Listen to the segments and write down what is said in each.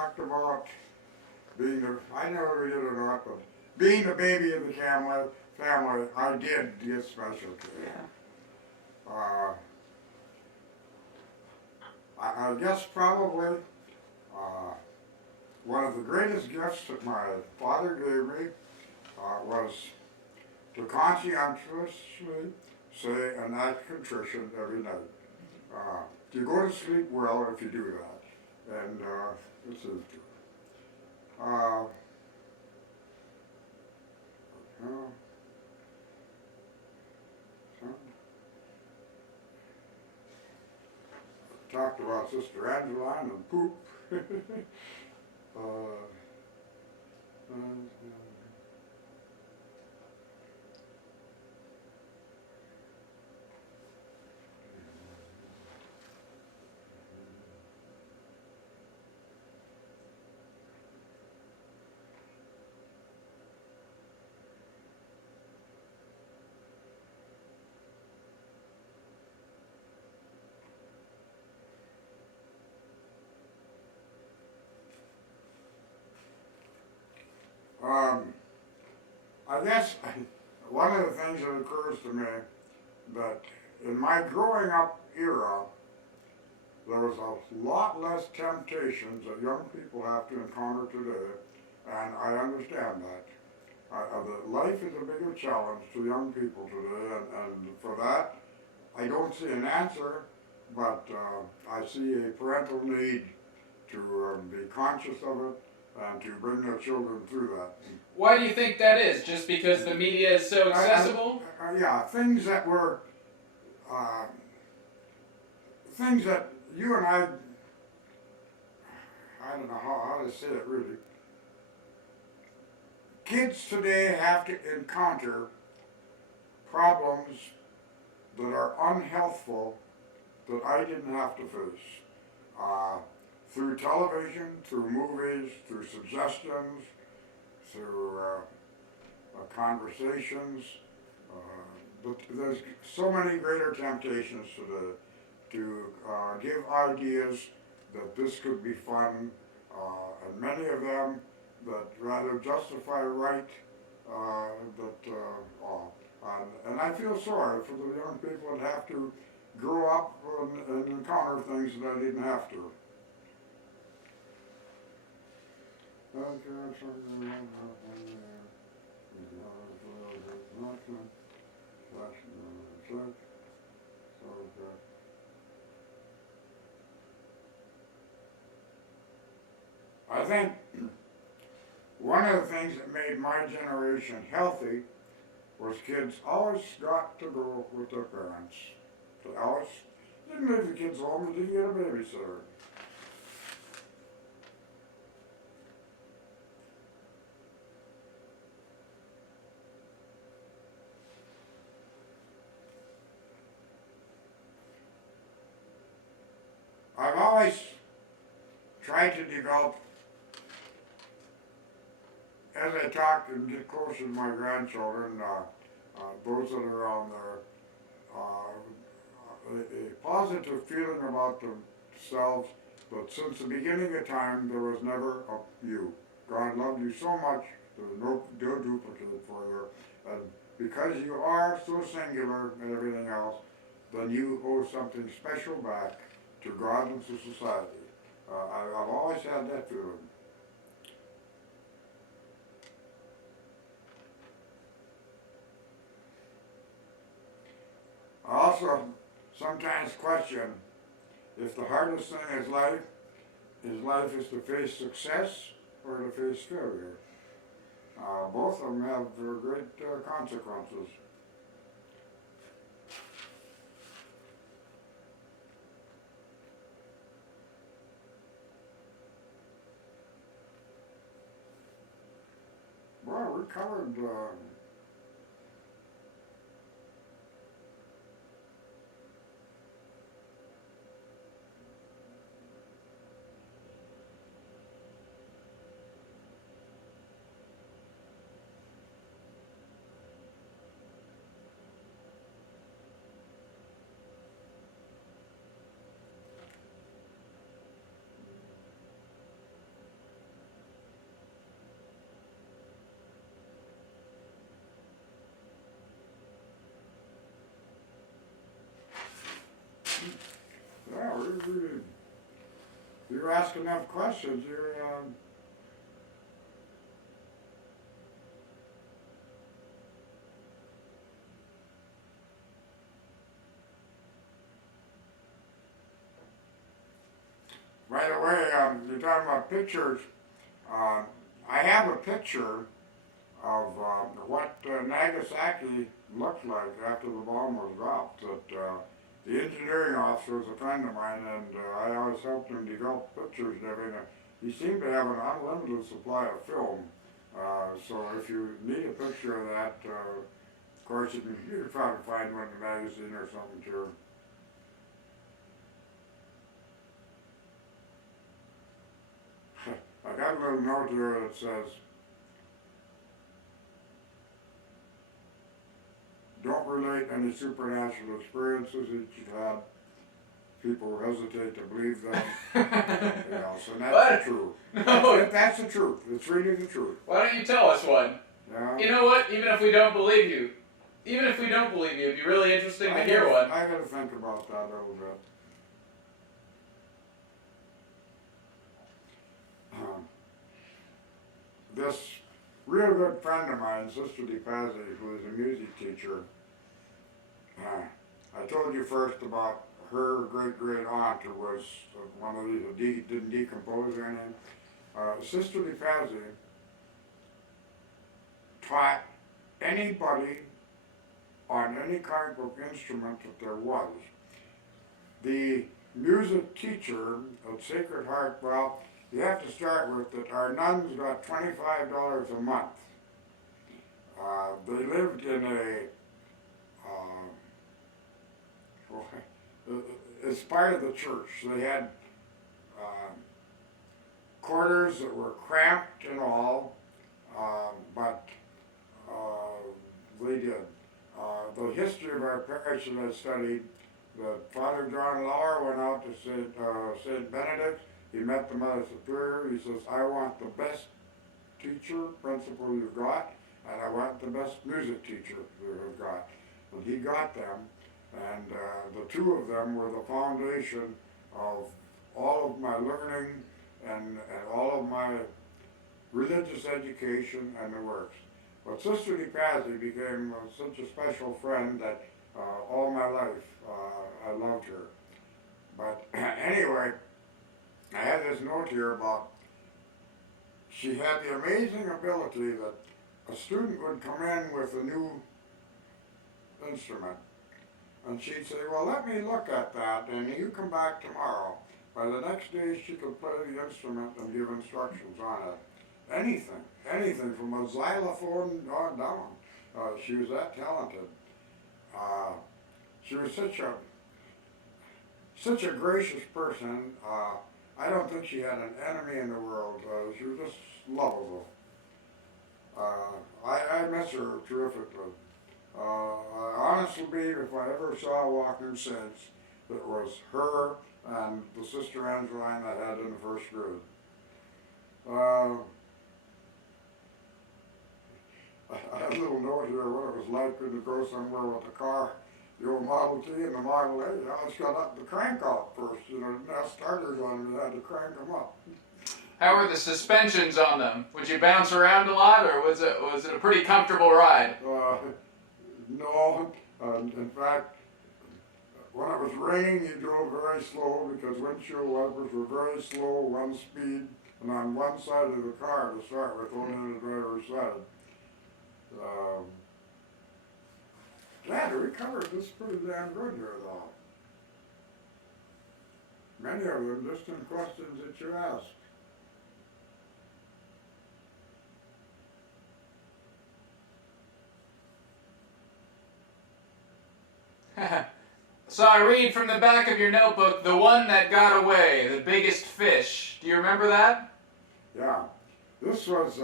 talked about being the, I never did or not, but being the baby of the family, I did get special care. Yeah. I guess probably one of the greatest gifts that my father gave me was to conscientiously say an act of contrition every night. You go to sleep well if you do that, and this is true. Uh, uh, Talked about Sister Angeline and poop. uh, I guess one of the things that occurs to me that in my growing up era, there was a lot less temptations that young people have to encounter today, and I understand that. That life is a bigger challenge to young people today, and for that, I don't see an answer, but I see a parental need to be conscious of it and to bring their children through that. Why do you think that is? Just because the media is so accessible? Yeah, things that were, things that you and I don't know how to say it really. Kids today have to encounter problems that are unhealthful that I didn't have to face. Through television, through movies, through suggestions, through conversations. But there's so many greater temptations to give ideas that this could be fun, and many of them that rather justify right, and I feel sorry for the young people that have to grow up and encounter things that I didn't have to. I think one of the things that made my generation healthy was kids always got to go with their parents. They always didn't leave the kids home, they didn't get a babysitter. I've always tried to develop, as I talk and get closer to my grandchildren, those that are around there, a positive feeling about themselves, but since the beginning of time, there was never a you. God loved you so much, there was no duplicate for you, and because you are so singular and everything else, then you owe something special back to God and to society. I've always had that feeling. I also sometimes question if the hardest thing in life is to face success or to face failure. Both of them have great consequences. Well, we covered ask enough questions, you're, by the way, you're talking about pictures. I have a picture of what Nagasaki looked like after the bomb was dropped. That the engineering officer was a friend of mine, and I always helped him develop pictures and everything. He seemed to have an unlimited supply of film. So if you need a picture of that, of course you can probably find one in the magazine or something too. I got a little note here that says, don't relate any supernatural experiences that you've had. People hesitate to believe them. You know, so that's What? the truth. No. That's the truth. It's really the truth. Why don't you tell us one? Yeah. You know what? Even if we don't believe you, it'd be really interesting to hear one. I gotta think about that a little bit. This real good friend of mine, Sister DePazzi, who is a music teacher, I told you first about her great aunt who was one of these who didn't decompose or anything. Sister DePazzi taught anybody on any kind of instrument that there was. The music teacher at Sacred Heart, well, you have to start with that our nuns got $25 a month. They lived in it's part of the church. They had quarters that were cramped and all, but they did. The history of our parish that I studied, that Father John Lauer went out to St. Benedict. He met the Mother Superior. He says, I want the best teacher, principal you've got, and I want the best music teacher you've got. And he got them, and the two of them were the foundation of all of my learning and all of my religious education and the works. But Sister DePazzi became such a special friend that all my life I loved her. But anyway, I had this note here about she had the amazing ability that a student would come in with a new instrument and she'd say, well, let me look at that and you come back tomorrow. By the next day she could play the instrument and give instructions on it. Anything from a xylophone on down. She was that talented. She was such a gracious person. I don't think she had an enemy in the world. She was just lovable. I miss her terrifically. I honestly believe if I ever saw a walking saints, it was her and the Sister Angeline I had in the first grade. I had a little note here what it was like to go somewhere with the car, the old Model T and the Model A. You know, it's got the crank out first. You know, didn't have starters on them. You had to crank them up. How were the suspensions on them? Would you bounce around a lot, or was it a pretty comfortable ride? No. In fact, when it was raining, you drove very slow because windshield wipers were very slow, one speed, and on one side of the car to start with, only on the driver's side. Glad we covered this pretty damn good here, though. Many of them just in questions that you asked. So I read from the back of your notebook, the one that got away, the biggest fish. Do you remember that? Yeah. This was,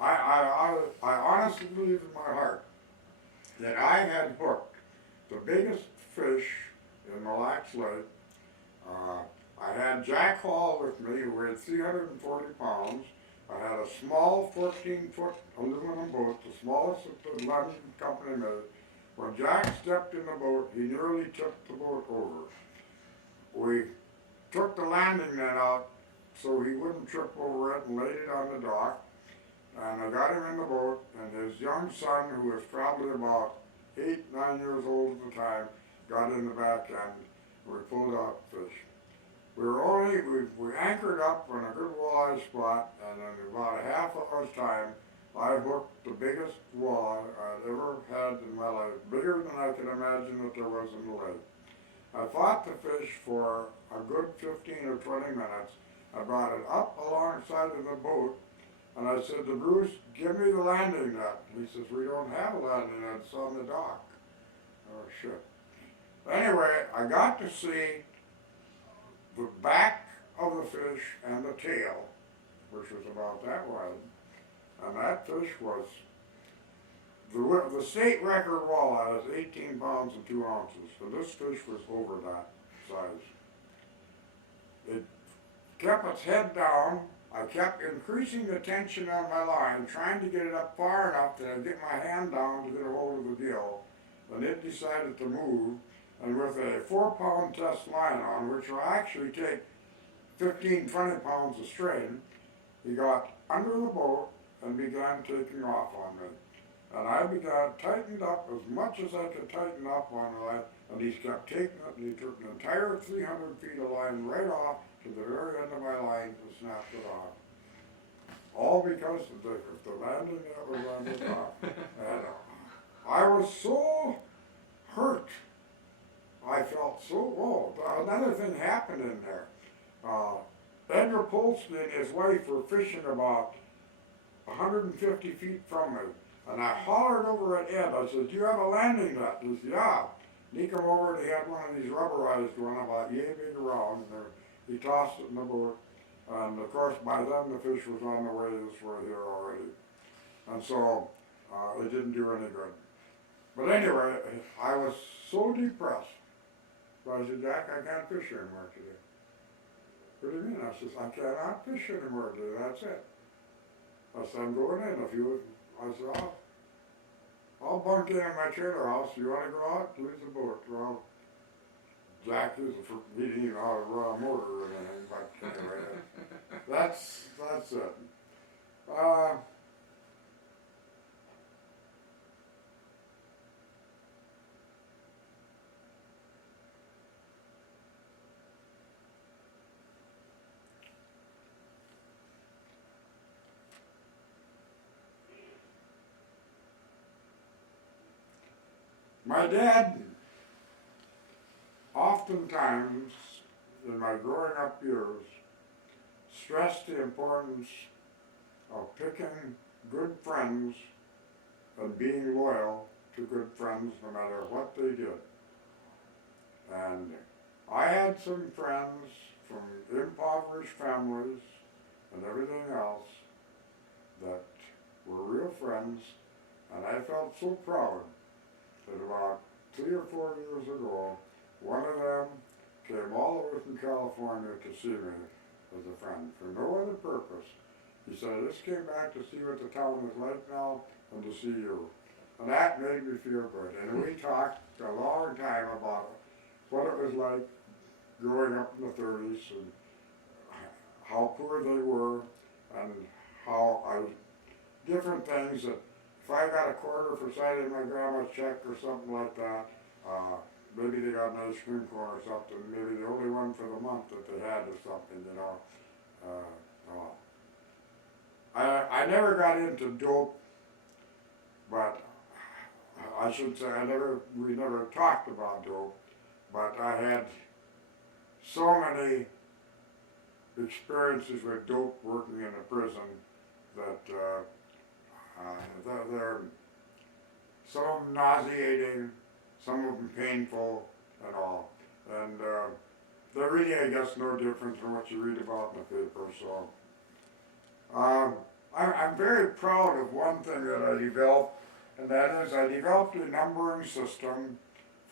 I honestly believe in my heart that I had hooked the biggest fish in Mille Lacs Lake. I had Jack Hall with me, who weighed 340 pounds. I had a small 14-foot aluminum boat, the smallest that the London company made. When Jack stepped in the boat, he nearly tipped the boat over. We took the landing net out so he wouldn't trip over it and laid it on the dock. And I got him in the boat, and his young son, who was probably about 8, 9 years old at the time, got in the back end. We pulled out fish. We anchored up on a good walleye spot, and in about a half hour's time, I hooked the biggest walleye I'd ever had in my life, bigger than I could imagine that there was in the lake. I fought the fish for a good 15 or 20 minutes. I brought it up alongside of the boat, and I said to Bruce, give me the landing net. He says, we don't have a landing net, it's on the dock. Oh, shit. Anyway, I got to see the back of the fish and the tail, which was about that wide. And that fish was, the state record walleye is 18 pounds and 2 ounces. So this fish was over that size. It kept its head down. I kept increasing the tension on my line, trying to get it up far enough that I'd get my hand down to get a hold of the gill. And it decided to move. And with a 4-pound test line on, which will actually take 15, 20 pounds of strain, he got under the boat and began taking off on me. And I tightened up as much as I could tighten up on the line, and he kept taking it, and he took an entire 300 feet of line right off to the very end of my line and snapped it off. All because of the landing that was on the top. And I was so hurt. I felt so, another thing happened in there. Edgar Polsky and his wife were fishing about 150 feet from me. And I hollered over at Ed. I said, do you have a landing net? He said, yeah. And he come over and he had one of these rubberized one about yay big around. And he tossed it in the boat. And of course, by then the fish was on the way this way here already. And so it didn't do any good. But anyway, I was so depressed. So I said, Jack, I can't fish anymore today. What do you mean? I said, I cannot fish anymore today, that's it. I said, I'm going in. I said, I'll bunk in my trailer house. You want to go out? Leave the boat. Well, Jack is he didn't even know how to run a motor or anything, but anyway, that's it. My dad, oftentimes in my growing up years, stressed the importance of picking good friends and being loyal to good friends no matter what they did. And I had some friends from impoverished families and everything else that were real friends, and I felt so proud that about 3 or 4 years ago, one of them came all the way from California to see me as a friend for no other purpose. He said, I just came back to see what the town is like now and to see you. And that made me feel good. And we talked a long time about what it was like growing up in the 30s and how poor they were and how different things that if I got a quarter for signing my grandma's check or something like that, maybe they got an ice cream cone or something, maybe the only one for the month that they had or something, you know. I never got into dope, but I should say we never talked about dope, but I had so many experiences with dope working in a prison that they're some of them nauseating, some of them painful and all. And they're really, I guess, no different than what you read about in the paper. So I'm very proud of one thing that I developed, and that is I developed a numbering system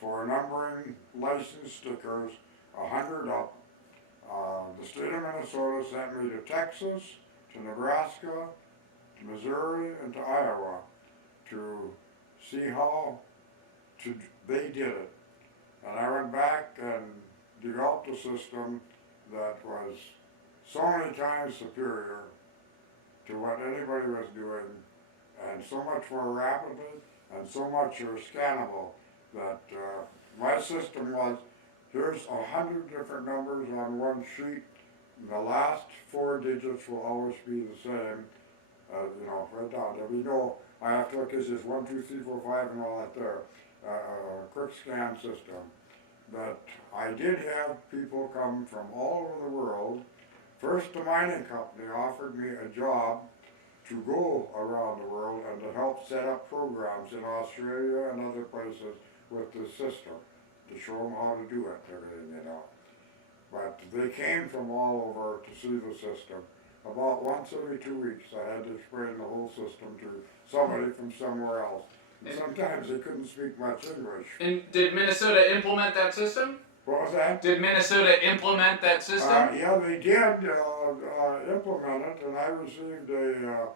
for numbering license stickers, 100 up. The state of Minnesota sent me to Texas, to Nebraska, to Missouri, and to Iowa to see how they did it. And I went back and developed a system that was so many times superior to what anybody was doing, and so much more rapidly, and so much more scannable, that my system was, here's 100 different numbers on one sheet, and the last 4 digits will always be the same, right down there. We know I have to look, this is 1, 2, 3, 4, 5, and all that there, quick scan system. But I did have people come from all over the world. First, the mining company offered me a job to go around the world and to help set up programs in Australia and other places with the system, to show them how to do it, everything. But they came from all over to see the system. About once every 2 weeks, I had to explain the whole system to somebody from somewhere else. And sometimes they couldn't speak much English. And did Minnesota implement that system? What was that? Did Minnesota implement that system? Yeah, they did implement it, and I received a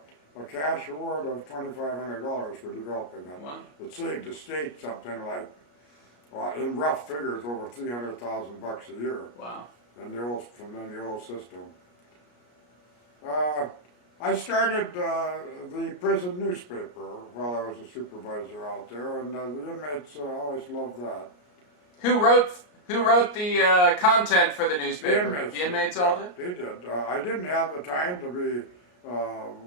cash award of $2,500 for developing it. Wow. It saved the state something like, well, in rough figures, over $300,000 a year. Wow. From the old system. I started the prison newspaper while I was a supervisor out there, and the inmates always loved that. Who wrote the content for the newspaper? The inmates all did? They did. I didn't have the time to be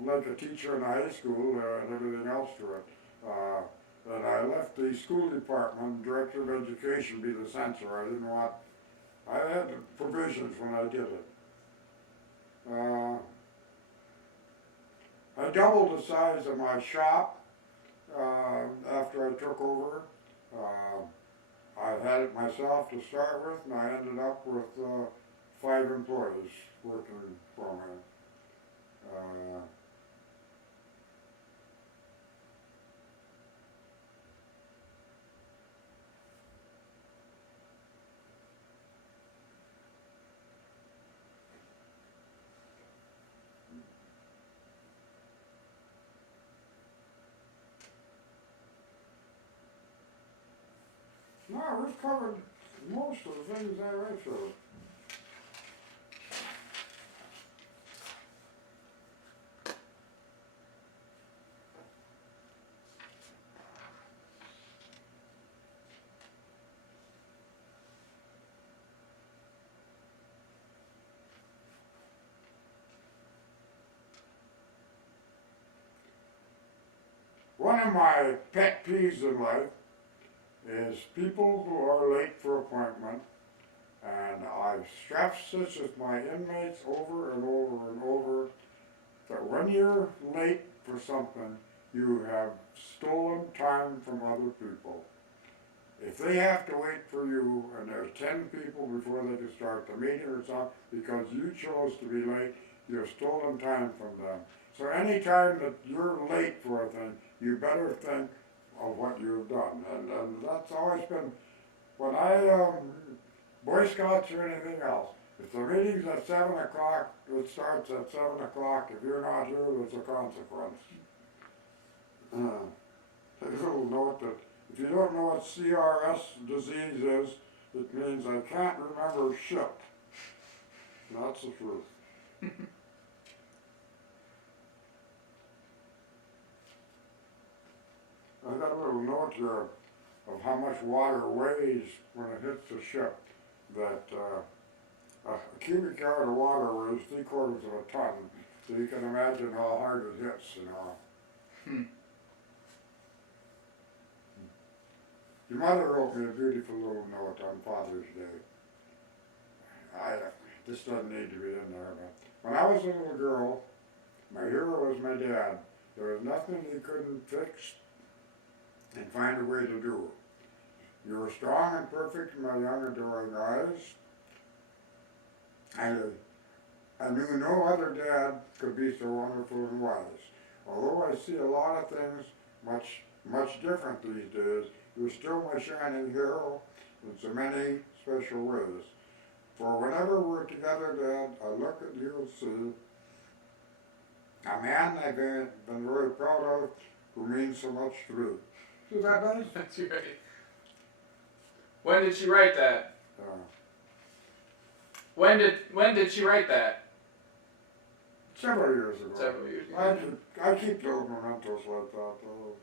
like a teacher in high school and everything else to it. And I left the school department, director of education, be the censor. I had provisions when I did it. I doubled the size of my shop after I took over. I had it myself to start with, and I ended up with 5 employees working for me. No, we've covered most of the things I went through. One of my pet peeves in life is people who are late for appointment, and I've stressed this with my inmates over and over and over, that when you're late for something, you have stolen time from other people. If they have to wait for you, and there's 10 people before they can start the meeting or something, because you chose to be late, you've stolen time from them. So any time that you're late for a thing, you better think of what you've done, and that's always been, when I, Boy Scouts or anything else, if the meeting's at 7 o'clock, it starts at 7 o'clock, if you're not here, there's a consequence. There's a little note that, if you don't know what CRS disease is, it means I can't remember shit. That's the truth. I got a little note here of how much water weighs when it hits the ship. That a cubic yard of water weighs 3/4 of a ton. So you can imagine how hard it hits, Your mother wrote me a beautiful little note on Father's Day. This doesn't need to be in there, but when I was a little girl, my hero was my dad. There was nothing he couldn't fix and find a way to do. You were strong and perfect in my young adoring eyes. I knew no other dad could be so wonderful and wise. Although I see a lot of things much different these days, you're still my shining hero in so many special ways. For whenever we're together, Dad, I look at you and see a man I've been very proud of who means so much to me. Is that nice? That's right. When did she write that? When did she write that? Several years ago. Several years ago. I keep little mementos like that though.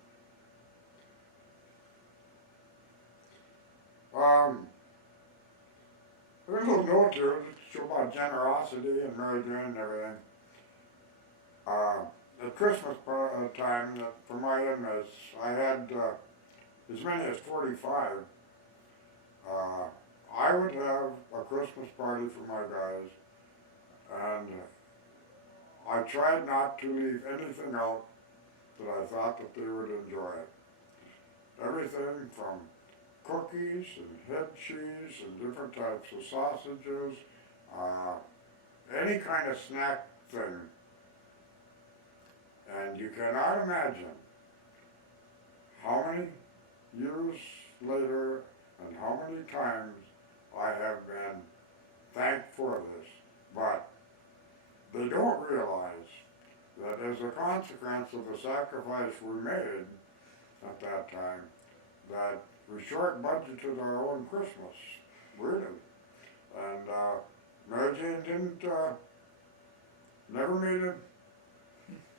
A little note here to show about generosity and Mary Jane and everything. At Christmas time, for my inmates, I had as many as 45. I would have a Christmas party for my guys, and I tried not to leave anything out that I thought that they would enjoy it. Everything from cookies and head cheese and different types of sausages, any kind of snack thing. And you cannot imagine how many years later and how many times I have been thanked for this. But they don't realize that as a consequence of the sacrifice we made at that time, that we short budgeted our own Christmas, really. And Mary Jane didn't, never made a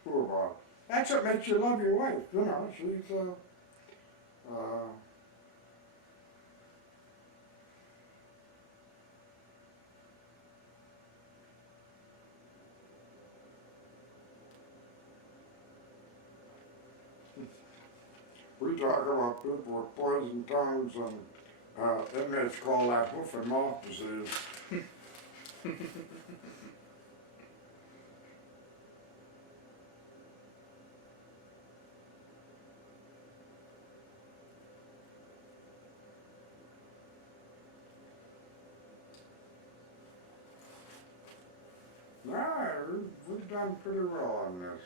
fool about it. That's what makes you love your wife, you know, she's, we talk about people with poison tongues and inmates call that hoof and mouth disease. Nah, we've done pretty well on this.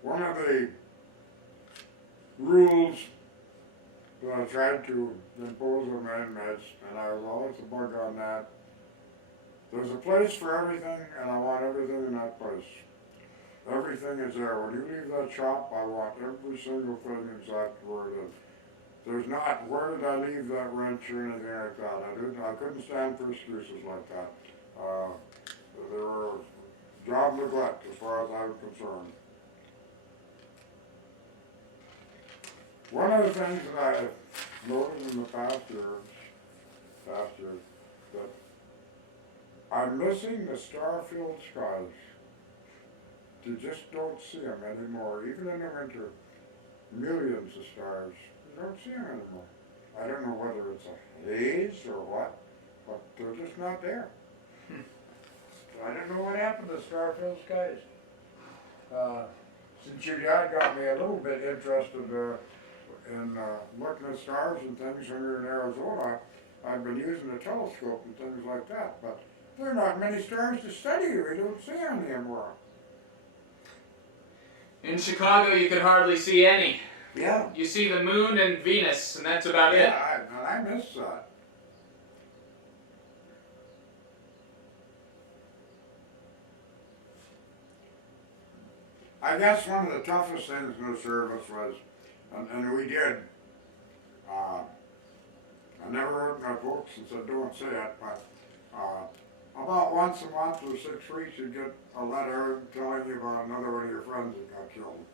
One of the rules that I tried to impose on my inmates, and I was always a bug on that, there's a place for everything, and I want everything in that place. Everything is there. When you leave that shop, I want every single thing exact where it is. There's not, where did I leave that wrench or anything like that. I couldn't stand for excuses like that. There were job neglect as far as I'm concerned. One of the things that I have noticed in the past years, that I'm missing the star-filled skies. You just don't see them anymore, even in the winter. Millions of stars, you don't see them anymore. I don't know whether it's a haze or what, but they're just not there. I don't know what happened to star-filled skies. Since your dad got me a little bit interested in looking at stars and things when you're in Arizona, I've been using a telescope and things like that, but there are not many stars to study. We don't see them anymore. In Chicago, you can hardly see any. Yeah. You see the moon and Venus, and that's about it. Yeah, I miss that. I guess one of the toughest things in the service was, and we did, I never wrote in my books and said don't say it, but about once a month or 6 weeks you'd get a letter telling you about another one of your friends that got killed.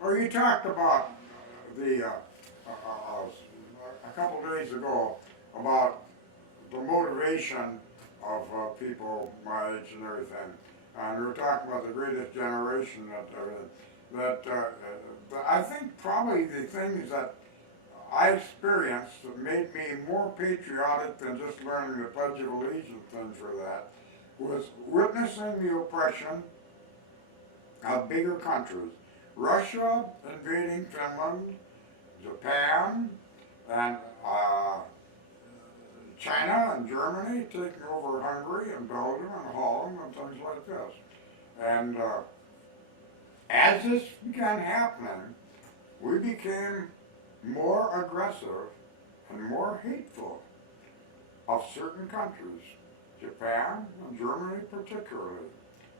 Or you talked about the, a couple days ago, about the motivation of people my age and everything. And we were talking about the greatest generation that I think probably the things that I experienced that made me more patriotic than just learning the Pledge of Allegiance thing for that was witnessing the oppression of bigger countries. Russia invading Finland, Japan, and China and Germany taking over Hungary and Belgium and Holland and things like this. And as this began happening, we became more aggressive and more hateful of certain countries, Japan and Germany particularly,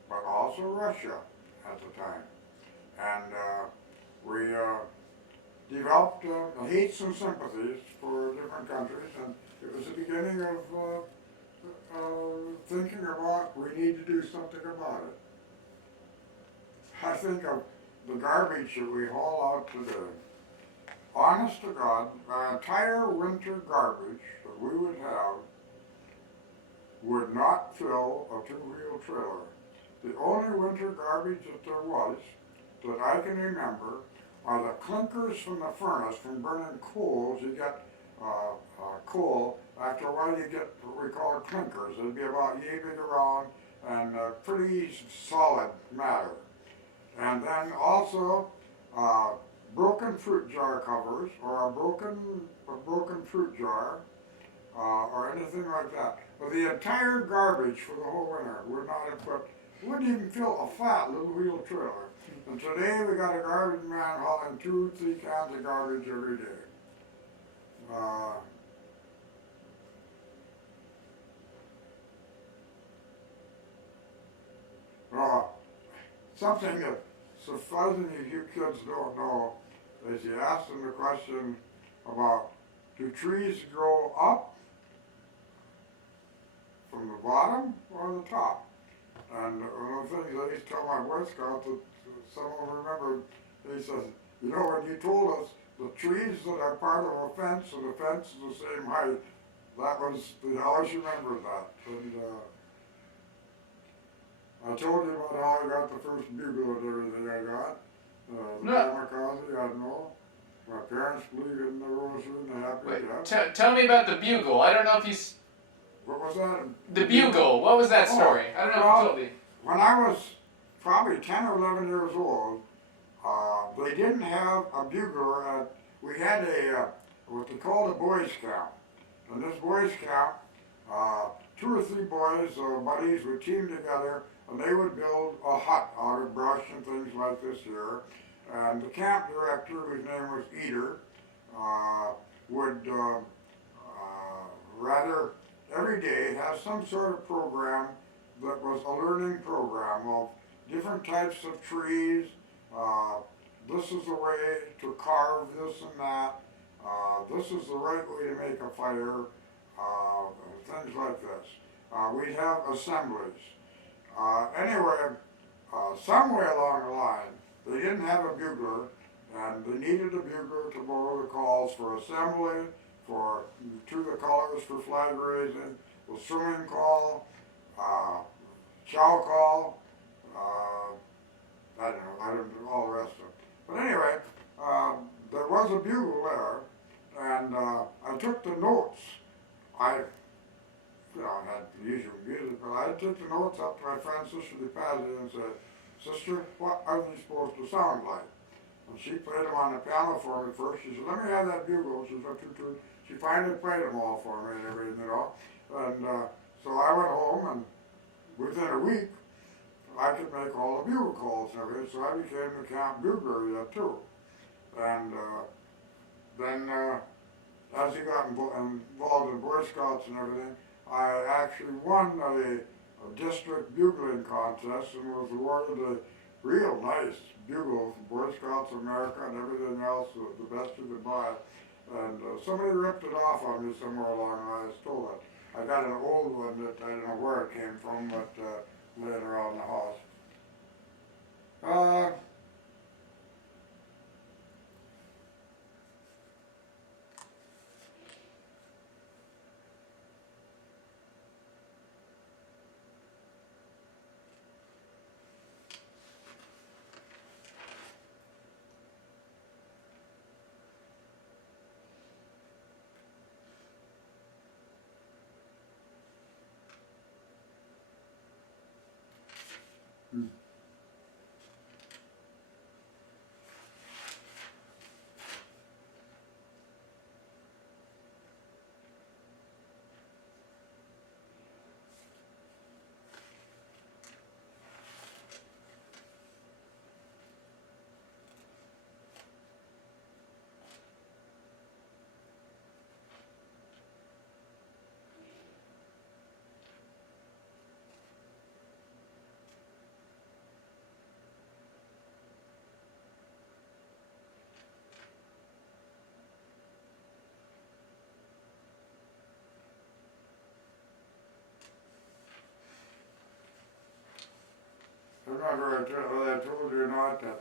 but also Russia at the time. And we developed hates and sympathies for different countries, and it was the beginning of thinking about we need to do something about it. I think of the garbage that we haul out today. Honest to God, the entire winter garbage that we would have would not fill a two-wheel trailer. The only winter garbage that there was, that I can remember, are the clinkers from the furnace from burning coals. You get coal, after a while you get what we call clinkers. It'd be about yay big around and pretty solid matter. And then also broken fruit jar covers, or a broken fruit jar, or anything like that. But the entire garbage for the whole winter would not have put, wouldn't even fill a flat little wheel trailer. And today we got a garbage man hauling 2-3 cans of garbage every day. Something that surprisingly you kids don't know is you ask them the question about, do trees grow up from the bottom or the top? And one of the things I used to tell my Boy Scouts that some of them remembered, he says, you know, when you told us the trees that are part of a fence and the fence is the same height, that was, I always remember that. And I told you about how I got the first bugle and everything I got. The kamikaze, I know. My parents believed in the rosary and the happy. Wait, tell me about the bugle. I don't know if you... What was that? The bugle. What was that story? I don't know if you told me. When I was probably 10 or 11 years old, they didn't have a bugler. We had what they called a Boys Camp. And this Boys Camp, 2 or 3 boys, buddies, would team together and they would build a hut out of brush and things like this here. And the camp director, whose name was Eater, would rather every day have some sort of program that was a learning program of different types of trees. This is the way to carve this and that. This is the right way to make a fire. Things like this. We'd have assemblies. Anyway, somewhere along the line, they didn't have a bugler, and they needed a bugler to blow the calls for assembly, for to the colors for flag raising, the swimming call, chow call, I don't know all the rest of it. But anyway, there was a bugle there, and I took the notes. I had the usual music, but I took the notes up to my friend Sister DePazzi and said, Sister, what are these supposed to sound like? And she played them on the piano for me first. She said, let me have that bugle. She said, she finally played them all for me and everything, you know. And so I went home, and within a week, I could make all the bugle calls and everything, so I became the camp bugler yet too. And then as he got involved in Boy Scouts and everything, I actually won a district bugling contest and was awarded a real nice bugle from Boy Scouts of America and everything else, the best you could buy. And somebody ripped it off on me somewhere along the line. I stole it. I got an old one that I don't know where it came from, but laying around the house. Hmm. Remember I told you or not that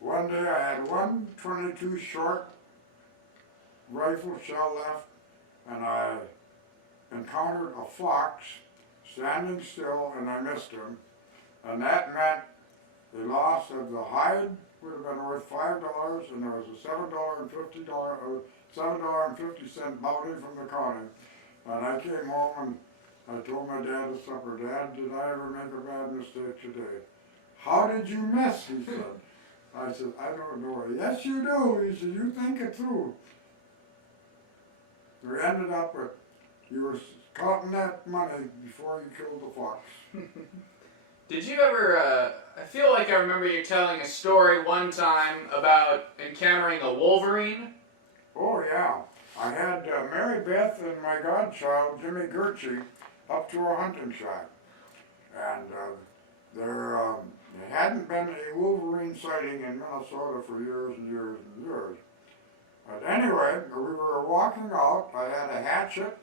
one day I had 122 short rifle shell left, and I encountered a fox standing still, and I missed him, and that meant the loss of the hide would have been worth $5, and there was a $7.50 bounty from the county. And I came home and I told my dad at supper, Dad, did I ever make a bad mistake today? How did you miss? He said. I said, I don't know. Yes, you do. He said, you think it through. We ended up with, you were counting that money before you killed the fox. Did you ever, I feel like I remember you telling a story one time about encountering a wolverine? Oh, yeah. I had Mary Beth and my godchild, Jimmy Gertzie, up to our hunting shack. And there hadn't been a wolverine sighting in Minnesota for years and years and years. But anyway, we were walking out. I had a hatchet,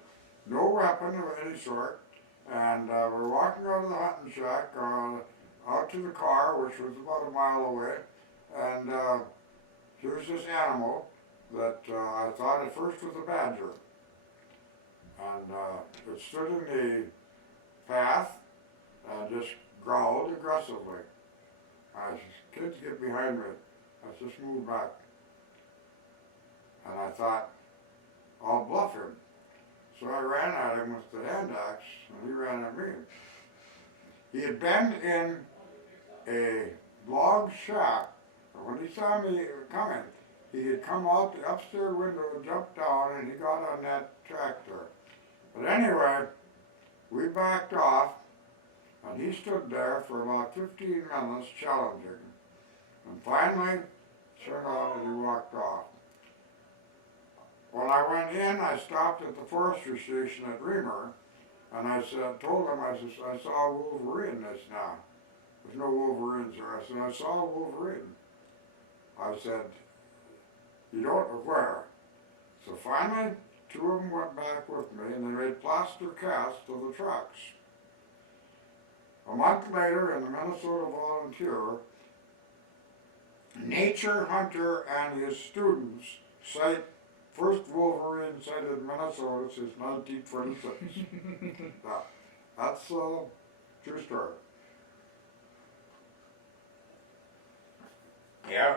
no weapon of any sort, and we're walking out of the hunting shack, out to the car, which was about a mile away, and here's this animal that I thought at first was a badger. And it stood in the path and just growled aggressively. I said, kids, get behind me. I just moved back. And I thought, I'll bluff him. So I ran at him with the hand axe, and he ran at me. He had been in a log shack. When he saw me coming, he had come out the upstairs window and jumped down, and he got on that tractor. But anyway, we backed off, and he stood there for about 15 minutes challenging. And finally, turned out and he walked off. When I went in, I stopped at the forestry station at Reamer, and I told him, I saw a wolverine just now. There's no wolverines there. I said, I saw a wolverine. I said, you don't know where. So finally, two of them went back with me, and they made plaster casts of the tracks. A month later, in the Minnesota Volunteer, Nature Hunter and his students cite first wolverine sighted in Minnesota since 1926. That's a true story. Yeah.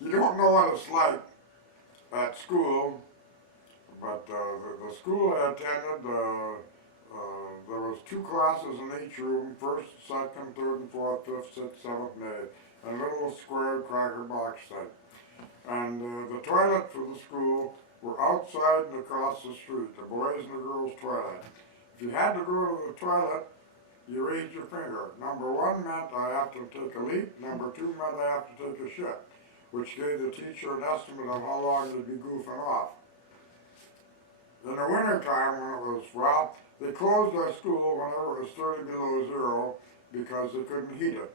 You don't know what it's like at school, but the school I attended, there was 2 classes in each room, 1st, 2nd, 3rd, and 4th, 5th, 6th, 7th, and 8th, a little square cracker box thing. And the toilets for the school were outside and across the street, the boys' and the girls' toilet. If you had to go to the toilet, you raised your finger. Number 1 meant I have to take a leak, number 2 meant I have to take a shit, which gave the teacher an estimate of how long they'd be goofing off. In the winter time, when it was, well, they closed our school whenever it was 30 below zero because they couldn't heat it.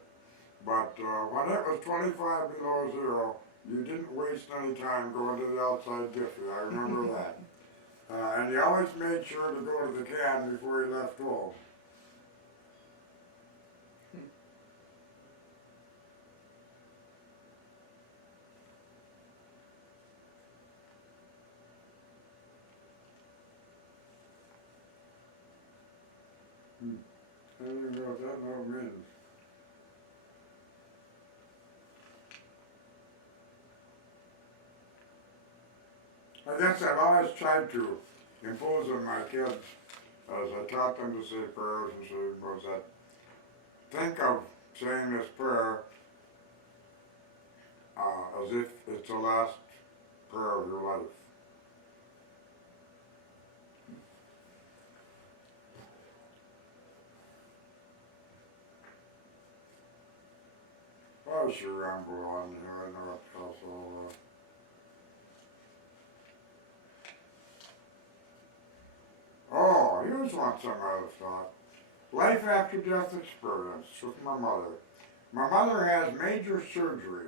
But when it was 25 below zero, you didn't waste any time going to the outside jiffy. I remember that. And you always made sure to go to the can before you left home. I don't even know what that all means. I guess I've always tried to impose on my kids, as I taught them to say prayers and so was that think of saying this prayer as if it's the last prayer of your life. I should ramble on here, I know it's also, oh, here's one thing I have thought. Life after death experience with my mother. My mother has major surgery.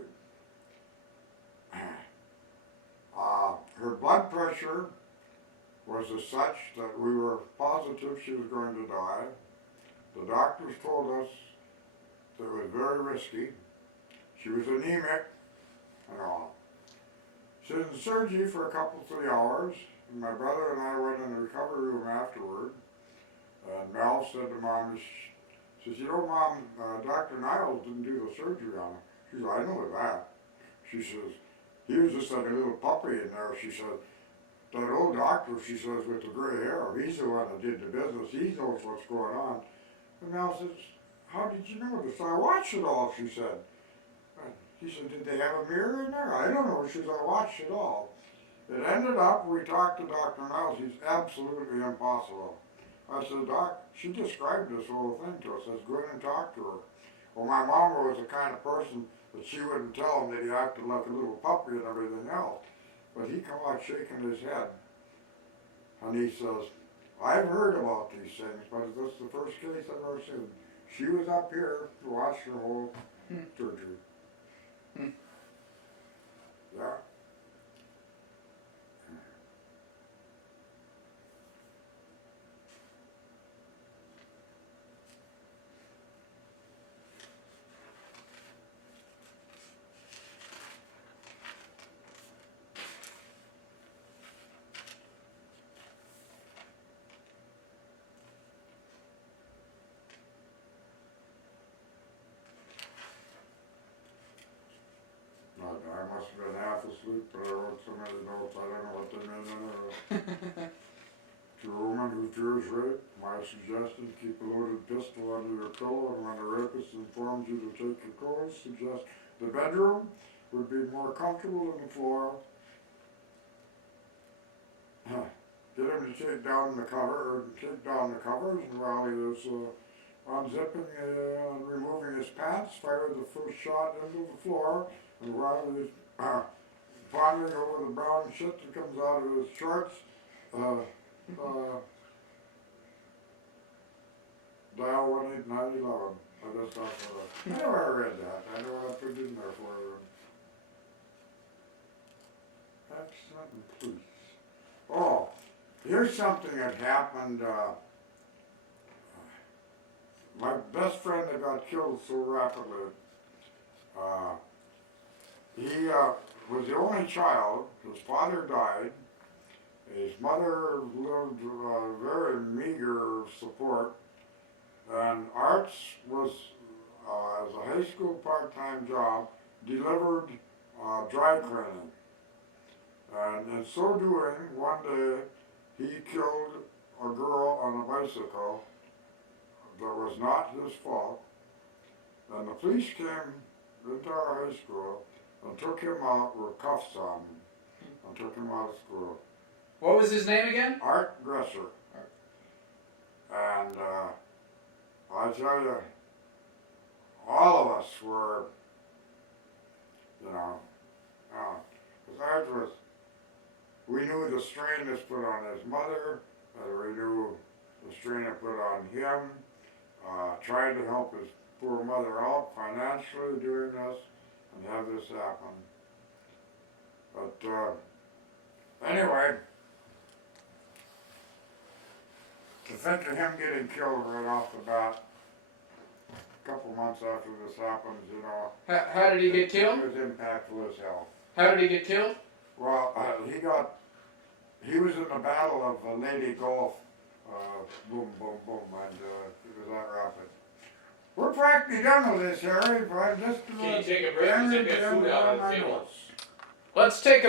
Her blood pressure was as such that we were positive she was going to die. The doctors told us that it was very risky. She was anemic and all. She was in surgery for a couple, 3 hours. And my brother and I went in the recovery room afterward. And Mel said to Mom, she says, you know, Mom, Dr. Niles didn't do the surgery on him. She said, I know that. She says, he was just like a little puppy in there. She said, that old doctor, she says, with the gray hair, he's the one that did the business. He knows what's going on. And Mel says, how did you know this? I watched it all, she said. He said, did they have a mirror in there? I don't know. She said, I watched it all. It ended up, we talked to Dr. Niles, he's absolutely impossible. I said, Doc, she described this whole thing to us. I said, go in and talk to her. Well, my mom was the kind of person that she wouldn't tell him that he acted like a little puppy and everything else. But he come out shaking his head. And he says, I've heard about these things, but this is the first case I've ever seen. She was up here to watch the whole surgery. Yeah. I must have been half asleep, but I wrote so many notes, I don't know what they meant. To a woman who fears rape, my suggestion, keep a loaded pistol under your pillow, and when the rapist informs you to take your clothes, suggest the bedroom would be more comfortable than the floor. Get him to take down the covers, and while he was unzipping and removing his pants, fire the first shot into the floor, and while he was pondering over the brown shit that comes out of his shorts, dial 1-800-911. I just thought I never read that. I know what I put in there for you. Excellent police. Oh, here's something that happened. My best friend that got killed so rapidly. He was the only child. His father died. His mother lived very meager support. And Arts was, as a high school part-time job, delivered dry cleaning. And in so doing, one day, he killed a girl on a bicycle that was not his fault. And the police came into our high school and took him out with cuffs on him and took him out of school. What was his name again? Art Gresser. And I tell you, all of us were, because Art was, we knew the strain this put on his mother, we knew the strain it put on him, trying to help his poor mother out financially doing this, and have this happen. But anyway, to think of him getting killed right off the bat, a couple months after this happened, How did he get killed? It was impactful as hell. How did he get killed? Well, he was in the battle of Lady Gulf, boom, boom, boom, and it was that rapid. We're practically done with this, Harry, but just Can you take a break? Henry, Because they've got food out on the table. notes. Let's take